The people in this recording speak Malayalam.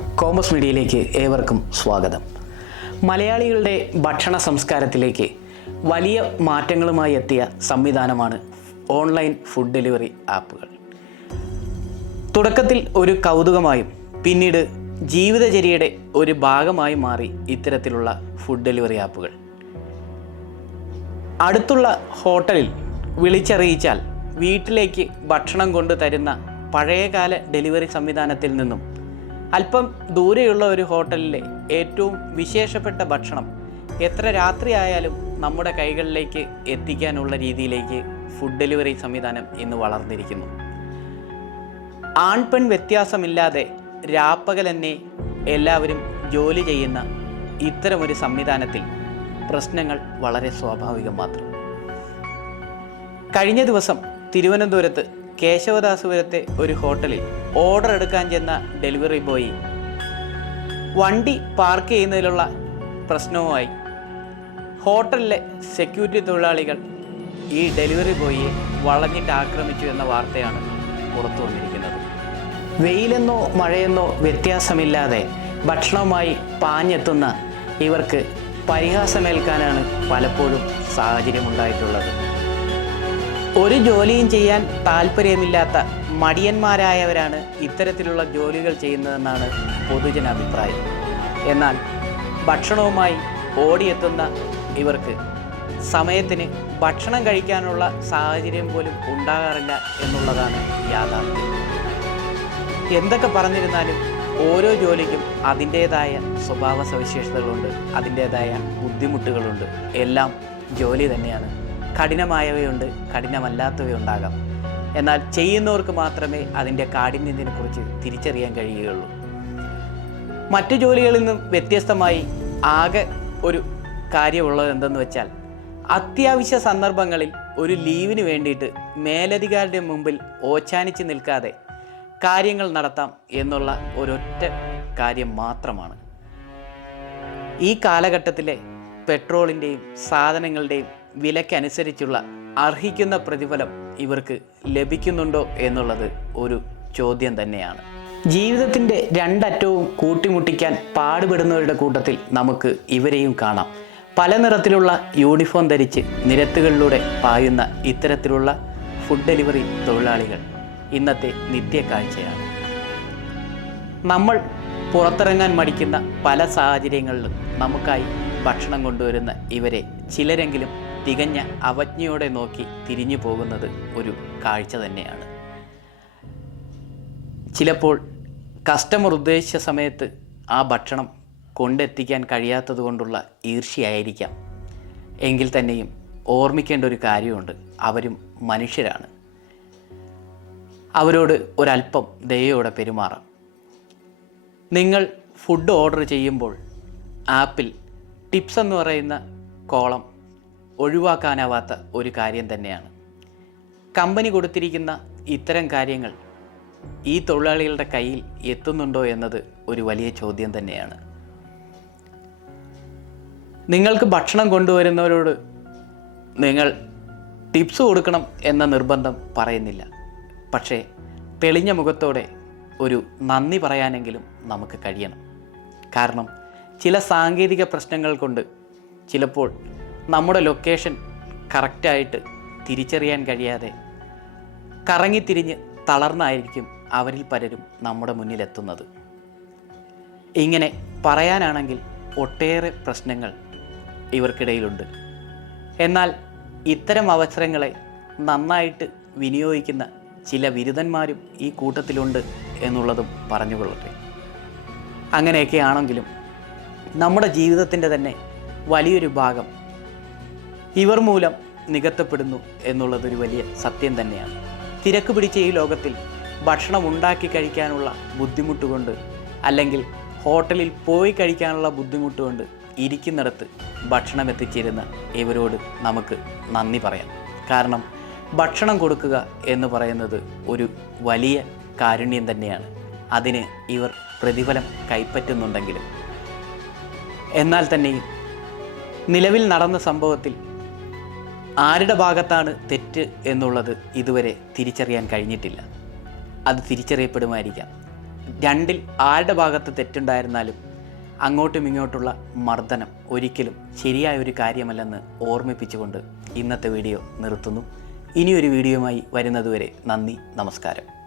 കോമസ് മീഡിയയിലേക്ക് ഏവർക്കും സ്വാഗതം. മലയാളികളുടെ ഭക്ഷണ സംസ്കാരത്തിലേക്ക് വലിയ മാറ്റങ്ങളുമായി എത്തിയ സംവിധാനമാണ് ഓൺലൈൻ ഫുഡ് ഡെലിവറി ആപ്പുകൾ. തുടക്കത്തിൽ ഒരു കൗതുകമായും പിന്നീട് ജീവിതചര്യയുടെ ഒരു ഭാഗമായി മാറി ഇത്തരത്തിലുള്ള ഫുഡ് ഡെലിവറി ആപ്പുകൾ. അടുത്തുള്ള ഹോട്ടലിൽ വിളിച്ചറിയിച്ചാൽ വീട്ടിലേക്ക് ഭക്ഷണം കൊണ്ടു തരുന്ന പഴയകാല ഡെലിവറി സംവിധാനത്തിൽ നിന്നും അല്പം ദൂരെയുള്ള ഒരു ഹോട്ടലിലെ ഏറ്റവും വിശേഷപ്പെട്ട ഭക്ഷണം എത്ര രാത്രിയായാലും നമ്മുടെ കൈകളിലേക്ക് എത്തിക്കാനുള്ള രീതിയിലേക്ക് ഫുഡ് ഡെലിവറി സംവിധാനം ഇന്ന് വളർന്നിരിക്കുന്നു. ആൺപെൺ വ്യത്യാസമില്ലാതെ രാപ്പകൽ തന്നെ എല്ലാവരും ജോലി ചെയ്യുന്ന ഇത്തരമൊരു സംവിധാനത്തിൽ പ്രശ്നങ്ങൾ വളരെ സ്വാഭാവികം മാത്രം. കഴിഞ്ഞ ദിവസം തിരുവനന്തപുരത്ത് കേശവദാസപുരത്തെ ഒരു ഹോട്ടലിൽ ഓർഡർ എടുക്കാൻ ചെന്ന ഡെലിവറി ബോയി വണ്ടി പാർക്ക് ചെയ്യുന്നതിലുള്ള പ്രശ്നവുമായി. ഹോട്ടലിലെ സെക്യൂരിറ്റി തൊഴിലാളികൾ ഈ ഡെലിവറി ബോയിയെ വളഞ്ഞിട്ട് ആക്രമിച്ചു എന്ന വാർത്തയാണ് പുറത്തു വന്നിരിക്കുന്നത്. വെയിലെന്നോ മഴയെന്നോ വ്യത്യാസമില്ലാതെ ഭക്ഷണവുമായി പാഞ്ഞെത്തുന്ന ഇവർക്ക് പരിഹാസമേൽക്കാനാണ് പലപ്പോഴും സാഹചര്യമുണ്ടായിട്ടുള്ളത്. ഒരു ജോലിയും ചെയ്യാൻ താല്പര്യമില്ലാത്ത മടിയന്മാരായവരാണ് ഇത്തരത്തിലുള്ള ജോലികൾ ചെയ്യുന്നതെന്നാണ് പൊതുജന അഭിപ്രായം. എന്നാൽ ഭക്ഷണവുമായി ഓടിയെത്തുന്ന ഇവർക്ക് സമയത്തിന് ഭക്ഷണം കഴിക്കാനുള്ള സാഹചര്യം പോലും ഉണ്ടാകാറില്ല എന്നുള്ളതാണ് യാഥാർത്ഥ്യം. എന്തൊക്കെ പറഞ്ഞിരുന്നാലും ഓരോ ജോലിക്കും അതിന്റേതായ സ്വഭാവ സവിശേഷതകളുണ്ട് അതിന്റേതായ ബുദ്ധിമുട്ടുകളുണ്ട്. എല്ലാം ജോലി തന്നെയാണ്. കഠിനമായവയുണ്ട് കഠിനമല്ലാത്തവയുണ്ടാകാം. എന്നാൽ ചെയ്യുന്നവർക്ക് മാത്രമേ അതിന്റെ കാഠിന്യത്തിനെക്കുറിച്ച് തിരിച്ചറിയാൻ കഴിയുകയുള്ളൂ. മറ്റു ജോലികളിൽ നിന്നും വ്യത്യസ്തമായി ആകെ ഒരു കാര്യമുള്ളത് എന്തെന്ന് വെച്ചാൽ അത്യാവശ്യ സന്ദർഭങ്ങളിൽ ഒരു ലീവിന് വേണ്ടിയിട്ട് മേലധികാരിയുടെ മുമ്പിൽ ഓച്ചാനിച്ച് നിൽക്കാതെ കാര്യങ്ങൾ നടത്താം എന്നുള്ള ഒരൊറ്റ കാര്യം മാത്രമാണ്. ഈ കാലഘട്ടത്തിലെ പെട്രോളിന്റെയും സാധനങ്ങളുടെയും വിലക്കനുസരിച്ചുള്ള അർഹിക്കുന്ന പ്രതിഫലം ഇവർക്ക് ലഭിക്കുന്നുണ്ടോ എന്നുള്ളത് ഒരു ചോദ്യം തന്നെയാണ്. ജീവിതത്തിന്റെ രണ്ടറ്റവും കൂട്ടിമുട്ടിക്കാൻ പാടുപെടുന്നവരുടെ കൂട്ടത്തിൽ നമുക്ക് ഇവരെയും കാണാം. പല നിറത്തിലുള്ള യൂണിഫോം ധരിച്ച് നിരത്തുകളിലൂടെ പായുന്ന ഇത്തരത്തിലുള്ള ഫുഡ് ഡെലിവറി തൊഴിലാളികൾ ഇന്നത്തെ നിത്യക്കാഴ്ചയാണ് നമ്മൾ പുറത്തിറങ്ങാൻ മടിക്കുന്ന പല സാഹചര്യങ്ങളിലും നമുക്കായി ഭക്ഷണം കൊണ്ടുവരുന്ന ഇവരെ ചിലരെങ്കിലും തികഞ്ഞ അവജ്ഞയോടെ നോക്കി തിരിഞ്ഞു പോകുന്നത് ഒരു കാഴ്ച തന്നെയാണ്. ചിലപ്പോൾ കസ്റ്റമർ ഉദ്ദേശിച്ച സമയത്ത് ആ ഭക്ഷണം കൊണ്ടെത്തിക്കാൻ കഴിയാത്തത് കൊണ്ടുള്ള ഈർഷ്യയായിരിക്കാം എങ്കിൽ തന്നെയും ഓർമ്മിക്കേണ്ട ഒരു കാര്യമുണ്ട്. അവരും മനുഷ്യരാണ്. അവരോട് ഒരല്പം ദയോടെ പെരുമാറാം. നിങ്ങൾ ഫുഡ് ഓർഡർ ചെയ്യുമ്പോൾ ആപ്പിൽ ടിപ്സ് എന്ന് പറയുന്ന കോളം ഒഴിവാക്കാനാവാത്ത ഒരു കാര്യം തന്നെയാണ്. കമ്പനി കൊടുത്തിരിക്കുന്ന ഇത്തരം കാര്യങ്ങൾ ഈ തൊഴിലാളികളുടെ കയ്യിൽ എത്തുന്നുണ്ടോ എന്നത് ഒരു വലിയ ചോദ്യം തന്നെയാണ്. നിങ്ങൾക്ക് ഭക്ഷണം കൊണ്ടുവരുന്നവരോട് നിങ്ങൾ ടിപ്സ് കൊടുക്കണം എന്ന നിർബന്ധം പറയുന്നില്ല. പക്ഷേ തെളിഞ്ഞ മുഖത്തോടെ ഒരു നന്ദി പറയാനെങ്കിലും നമുക്ക് കഴിയണം. കാരണം ചില സാങ്കേതിക പ്രശ്നങ്ങൾ കൊണ്ട് ചിലപ്പോൾ നമ്മുടെ ലൊക്കേഷൻ കറക്റ്റായിട്ട് തിരിച്ചറിയാൻ കഴിയാതെ കറങ്ങിത്തിരിഞ്ഞ് തളർന്നായിരിക്കും അവരിൽ പലരും നമ്മുടെ മുന്നിലെത്തുന്നത്. ഇങ്ങനെ പറയാനാണെങ്കിൽ ഒട്ടേറെ പ്രശ്നങ്ങൾ ഇവർക്കിടയിലുണ്ട്. എന്നാൽ ഇത്തരം അവസരങ്ങളെ നന്നായിട്ട് വിനിയോഗിക്കുന്ന ചില ബിരുദന്മാരും ഈ കൂട്ടത്തിലുണ്ട് എന്നുള്ളതും പറഞ്ഞുകൊള്ളട്ടെ. അങ്ങനെയൊക്കെ ആണെങ്കിലും നമ്മുടെ ജീവിതത്തിന്റെ തന്നെ വലിയൊരു ഭാഗം. ഇവർ മൂലം നികത്തപ്പെടുന്നു എന്നുള്ളതൊരു വലിയ സത്യം തന്നെയാണ്. തിരക്ക് പിടിച്ച ഈ ലോകത്തിൽ ഭക്ഷണം ഉണ്ടാക്കി കഴിക്കാനുള്ള ബുദ്ധിമുട്ട് കൊണ്ട് അല്ലെങ്കിൽ ഹോട്ടലിൽ പോയി കഴിക്കാനുള്ള ബുദ്ധിമുട്ട് കൊണ്ട് ഇരിക്കുന്നിടത്ത് ഭക്ഷണം എത്തിച്ചേരുന്ന ഇവരോട് നമുക്ക് നന്ദി പറയാം. കാരണം ഭക്ഷണം കൊടുക്കുക എന്ന് പറയുന്നത് ഒരു വലിയ കാരുണ്യം തന്നെയാണ്. അതിന് ഇവർ പ്രതിഫലം കൈപ്പറ്റുന്നുണ്ടെങ്കിലും എന്നാൽ തന്നെയും നിലവിൽ നടന്ന സംഭവത്തിൽ ആരുടെ ഭാഗത്താണ് തെറ്റ് എന്നുള്ളത് ഇതുവരെ തിരിച്ചറിയാൻ കഴിഞ്ഞിട്ടില്ല. അത് തിരിച്ചറിയപ്പെടുമായിരിക്കാം. രണ്ടിൽ ആരുടെ ഭാഗത്ത് തെറ്റുണ്ടായിരുന്നാലും അങ്ങോട്ടും ഇങ്ങോട്ടുള്ള മർദ്ദനം ഒരിക്കലും ശരിയായ ഒരു കാര്യമല്ലെന്ന് ഓർമ്മിപ്പിച്ചുകൊണ്ട് ഇന്നത്തെ വീഡിയോ നിർത്തുന്നു. ഇനിയൊരു വീഡിയോയുമായി വരുന്നതുവരെ നന്ദി നമസ്കാരം.